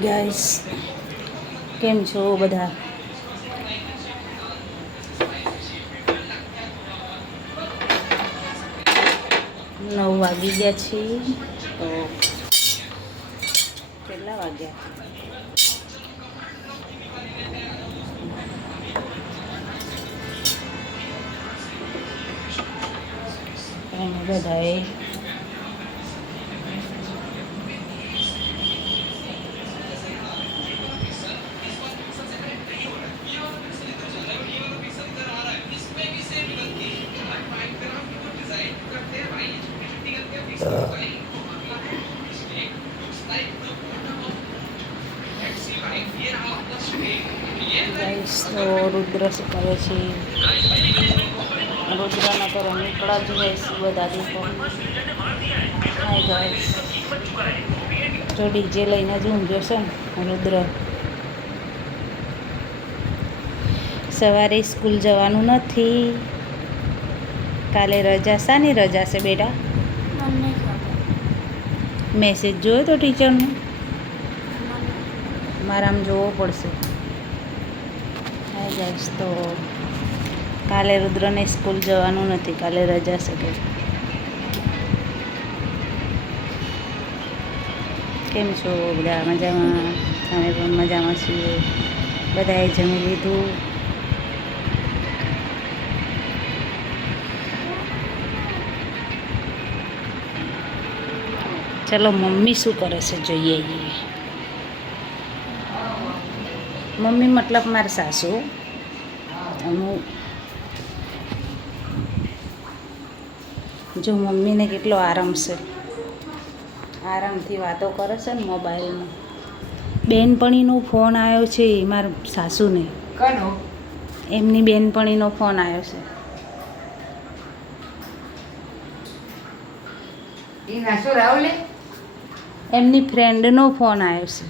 Hi guys, કેમ છો બધા? 9 વાગી ગયા છે. તો કેટલા વાગ્યા? અમે બધાએ ગાઈસ, તો રુદ્ર શું કરે છે? રુદ્રના તો રમીકડા જ હોય છે બધા દીપો. હાય ગાઈસ, જો ડીજે લઈને જ ઊંઘ્યો છે ને રુદ્ર. સવારે સ્કૂલ જવાનું નથી, કાલે રજા. શાની રજા છે બેટા? મેસેજ જોયો તો ટીચરનો? મારામાં જોવો પડશે. હાય ગાઈસ, તો કાલે રુદ્રને સ્કૂલ જવાનું નથી, કાલે રજા છે. કે કેમ છો બધા? મજામાં? અમે પણ મજામાં છીએ. બધાએ જમી લીધું? ચલો મમ્મી શું કરે છે જોઈએ. મમ્મી મતલબ મારા સાસુ. હું જો મમ્મીને કેટલો આરામ છે, આરામથી વાતો કરે છે ને મોબાઈલમાં. બેનપણીનો ફોન આવ્યો છે મારા સાસુને. એમની બેનપણીનો ફોન આવ્યો છે. એમની ફ્રેન્ડનો ફોન આવ્યો છે.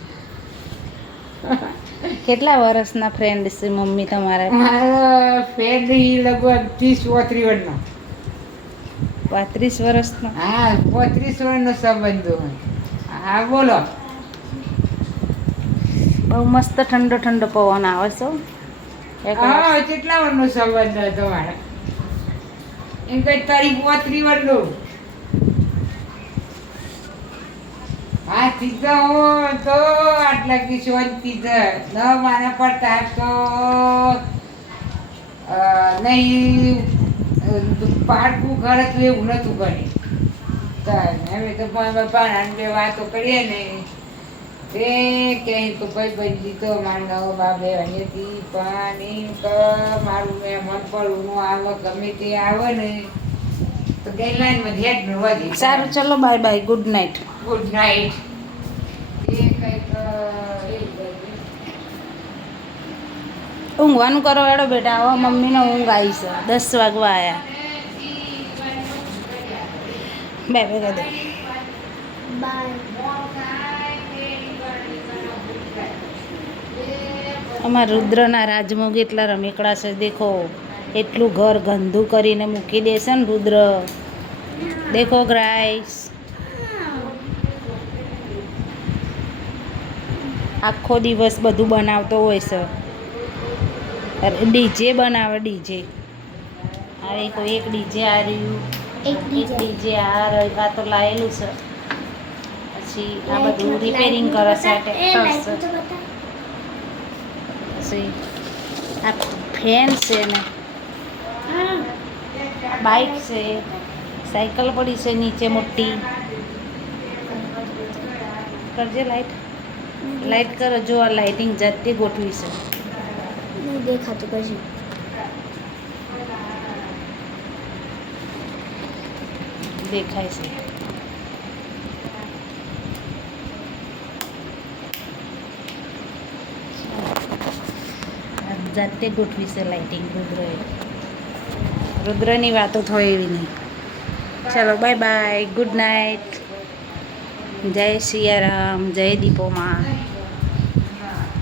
કેટલા વર્ષના ફ્રેન્ડ છે મમ્મી તમારા? મારા ફ્રેન્ડ લગભગ 30-35 વર્ષનો. 35 વર્ષનો? હા, 35 વર્ષનો સંબંધ હોય. હા બોલો. બહુ મસ્ત ઠંડો ઠંડો પવન આવે છે. હા, કેટલા વર્ષનો સંબંધ હતો મારા? એમ કઈ તારીખ 35 વર્ષનો. હા, સીધા તો આટલા કિશોરથી ન મારા પડતા તો નહીં પાડવું ઘર હતું એવું નહોતું કરે. હવે તો પાણા બે વાતો કરીએ ને તે કહે તો ભાઈ બધી તો મારા નવો બાપ રહેવાની હતી, પણ એમ કે મારું મેં મન પડવું આવે ગમે તે આવે ને તો ગેરલાઈનમાં ધ્યાન મળવા દે. સારું, ચલો bye bye, good night. Good night. ઊંઘવાનું કરો એડો બેટા. હવે મમ્મીને ઊંઘ આવી છે. 10 વાગવા આવ્યા. બાય બાય દે. અમારા રુદ્રના રાજમોગ એટલા રમીકડા છે. દેખો, એટલું ઘર ગંદુ કરીને મૂકી દેશે ને રુદ્ર. દેખો ગાઈસ, આખો દિવસ બધું બનાવતો હોય છે. ડીજે બનાવે, ડીજે. હવે કોઈ એક ડીજે આ રહ્યું, એક ડીજે આ તો લાયેલું છે. પછી આ બધું રિપેરિંગ કરે છે. ટ્રેક્ટર છે. પછી આ ફેન છે ને, બાઇક છે, સાયકલ પડી છે નીચે મોટી. કરજે લાઈટ, લાઈટ કરો. જો આ લાઇટિંગ જાતે ગોઠવી છે. દેખાતું પછી દેખાય છે. જાતે ગોઠવી છે લાઇટિંગ રુદ્રની વાતો થાય એવી નહીં. ચલો બાય બાય, ગુડ નાઇટ. જય સિયારામ, જય દીપોમાં.